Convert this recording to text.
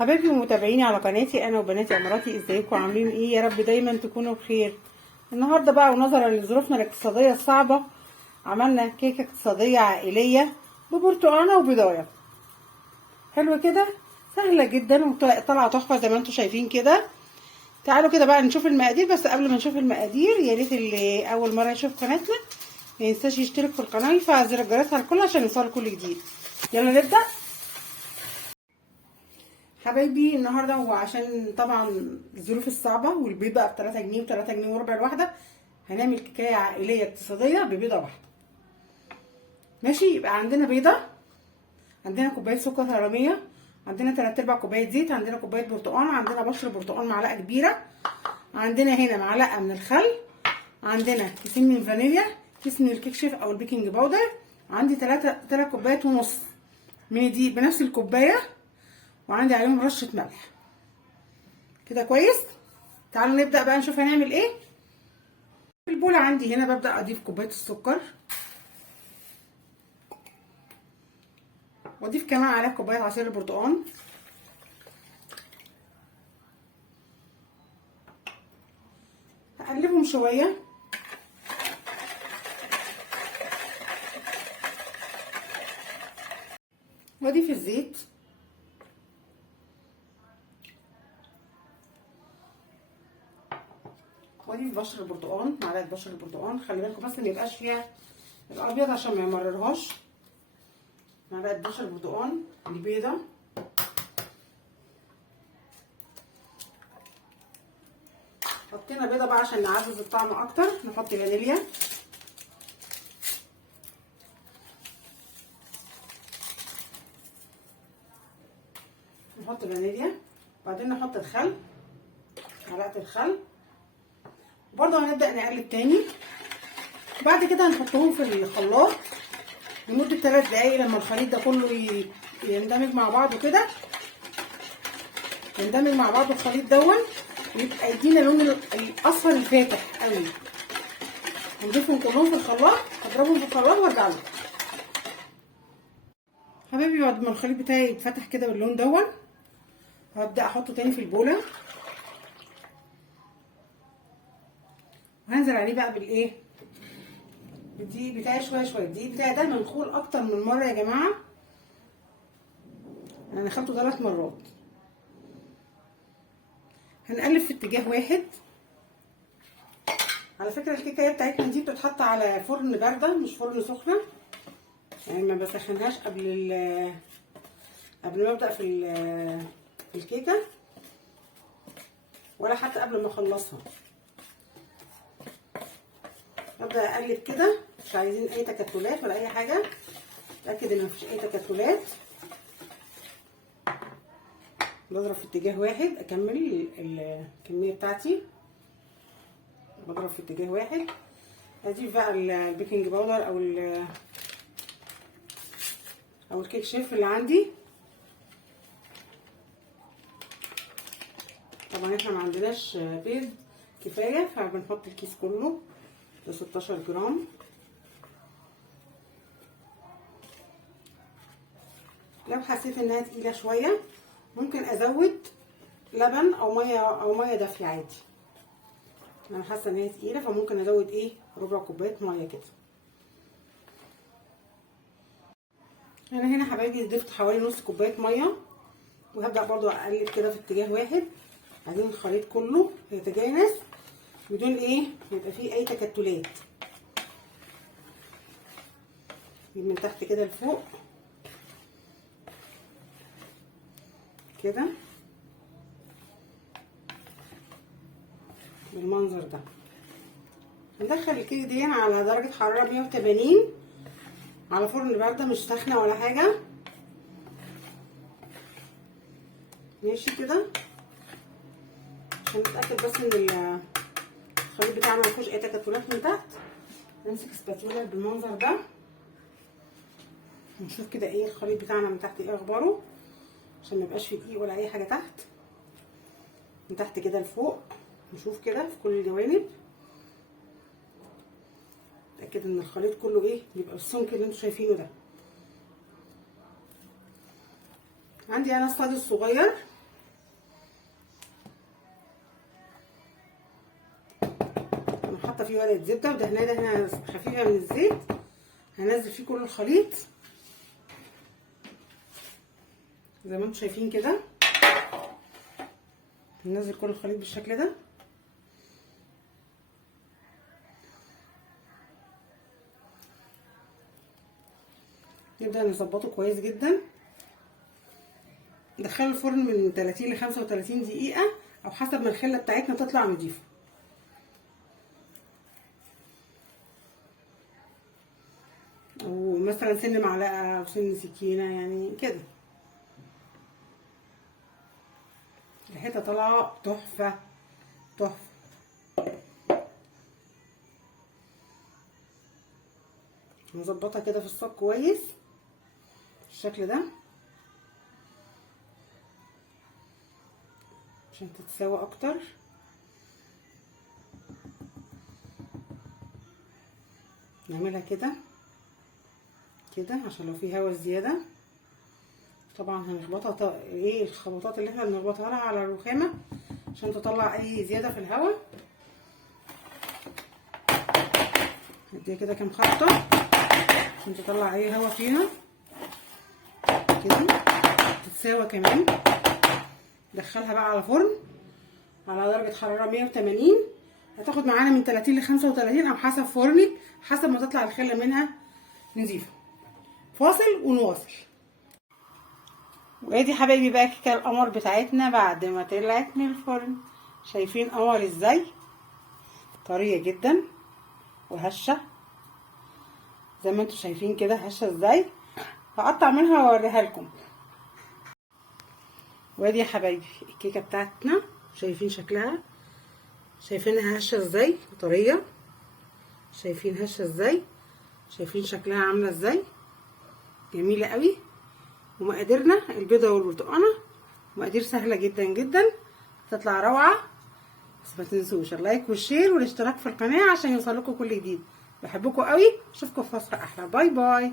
حبايبي ومتابعيني على قناتي انا وبناتي اماراتي، ازيكم عاملين ايه؟ يا رب دايما تكونوا بخير. النهارده بقى ونظرا لظروفنا الاقتصاديه الصعبه عملنا كيكه اقتصاديه عائليه ببرتقانه وبضايه. حلو كده، سهله جدا وطالعه تحفه زي ما انتم شايفين كده. تعالوا كده بقى نشوف المقادير، بس قبل ما نشوف المقادير يا ريت اللي اول مره يشوف قناتنا ما ينساش يشترك في القناه ويفعل زر الجرس على الكل عشان يوصل كل جديد. يلا نبدا حبايبي. النهارده هو عشان طبعا الظروف الصعبه والبيض بقى ب3 جنيه و3 جنيه وربع الواحده، هنعمل كيكايه عائليه اقتصاديه ببيضه واحده. ماشي، يبقى عندنا بيضه، عندنا كوبايه سكر هرميه، عندنا 3/4 كوبايه زيت، عندنا كوبايه برتقال، عندنا بشر برتقال معلقه كبيره، عندنا هنا معلقه من الخل، عندنا كيسين من الفانيليا، كيس من الكيك شيف او البيكنج باودر، عندي 3 كوبايات ونص من الدقيق بنفس الكوبايه، وعندي عليهم رشه ملح. كده كويس. تعالوا نبدا بقى نشوف هنعمل ايه. في البوله عندي هنا ببدا اضيف كوبايه السكر، واضيف كمان عليها كوبايه عصير البرتقال، هقلبهم شويه، واضيف الزيت، واضيف بشر البرتقال، معلقه بشر البرتقال. خلي بالكم بس ما يبقاش فيها الابيض عشان ما يمررهاش. معلقه بشر البرتقال البيضه، حطينا بيضه بقى عشان نعزز الطعم اكتر. نحط فانيليا، نحط فانيليا، بعدين نحط الخل، معلقه الخل، وبرضه هنبدا نقلب تاني. بعد كده هنحطهم في الخلاط لمده 3 دقايق لما الخليط ده كله يندمج مع بعضه كده، يندمج مع بعضه الخليط دون ويبقى يدينا لون الاصفر الفاتح قوي. هنضيفهم كلهم في الخلاط، هضربهم في الخلاط وارجع لكم. حبايبي بعد ما الخليط بتاعي يتفتح كده باللون دون، هبدا احطه تاني في البوله، وهنزل عليه بقى بالايه، بالدقيق بتاعي شويه شويه. الدقيق بتاعي ده منخول اكتر من مره يا جماعه، انا دخلته 3 مرات. هنقلب في اتجاه واحد. على فكره الكيكه بتاعتنا دي بتتحط على فرن بارده مش فرن سخنه، يعني ما بسخنهاش قبل ما ابدا في الكيكه، ولا حتى قبل ما اخلصها. ابدا اقلب كده، مش عايزين اي تكتلات ولا اي حاجه، اتاكد ان مفيش اي تكتلات. بضرب في اتجاه واحد، اكمل الكميه بتاعتي، بضرب في اتجاه واحد. اضيف بقى البيكنج باودر او الكيك شيف اللي عندي. طبعا احنا ما عندناش بيض كفايه، فبنحط الكيس كله، ده 16 جرام. لو حسيت انها تقيله شويه ممكن ازود لبن او ميه دافيه عادي. انا حاسه ان هي تقيله فممكن ازود ايه، ربع كوبايه ميه كده. انا هنا حبايبي ضفت حوالي نص كوبايه ميه، وهبدا برضو اقلب كده في اتجاه واحد. عايزين الخليط كله يتجانس بدون ايه يبقى فيه اي تكتلات، من تحت كده لفوق كده بالمنظر ده. ندخل الكيك دي على درجه حراره 180 على فرن بارده مش سخنه ولا حاجه. ماشي كده، عشان نتاكد بس ان الخليط بتاعنا ما فيهوش اي تكتلات من تحت. نمسك سباتولا بالمنظر ده ونشوف كده ايه الخليط بتاعنا من تحت، ايه اخباره، عشان ما يبقاش فيه دقيق ولا اي حاجه تحت. من تحت كده لفوق نشوف كده في كل الجوانب، اتاكد ان الخليط كله ايه يبقى السمك اللي انتوا شايفينه ده. عندي انا الصاج الصغير فيه ورقه زبده ودهناه دهنه خفيفه من الزيت. هنزل فيه كل الخليط زي ما انتم شايفين كده. هننزل كل الخليط بالشكل ده. نبدأ نظبطه كويس جدا. ندخله الفرن من 30 ل 35 دقيقة او حسب ما الخلة بتاعتنا تطلع نضيفة. او مثلا سن معلقة او سن سكينة يعني كده. ريحتها طالعة تحفة تحفة. نظبطها كده في الصاج كويس بالشكل ده عشان تتساوى اكتر. نعملها كده كده عشان لو في هوا زياده. طبعا هنخبطها ايه الخبطات اللي احنا بنخبطها لها على الرخامه عشان تطلع اي زياده في الهوا. نديها كده كام خبطه عشان تطلع اي هوا فيها كده تتساوى كمان. ندخلها بقى على فرن على درجه حراره 180. هتاخد معانا من 30 ل 35 او حسب فرنك، حسب ما تطلع الخله منها نضيفه. فاصل ونواصل. وادي حبايبي بقى كيكه القمر بتاعتنا بعد ما طلعت من الفرن. شايفين قمر ازاي؟ طريه جدا وهشه زي ما انتم شايفين كده. هشه ازاي؟ هقطع منها واوريها لكم. وادي يا حبايبي الكيكه بتاعتنا. شايفين شكلها؟ شايفينها هشه ازاي وطريه؟ شايفين هشه ازاي؟ شايفين شكلها عامله ازاي؟ جميله قوي. ومقاديرنا البيضه والبرتقانه مقادير سهله جدا جدا تطلع روعه. بس ما تنسوش اللايك والشير والاشتراك في القناه عشان يوصلكوا كل جديد. بحبكم قوي. اشوفكم في وصفه احلى. باي باي.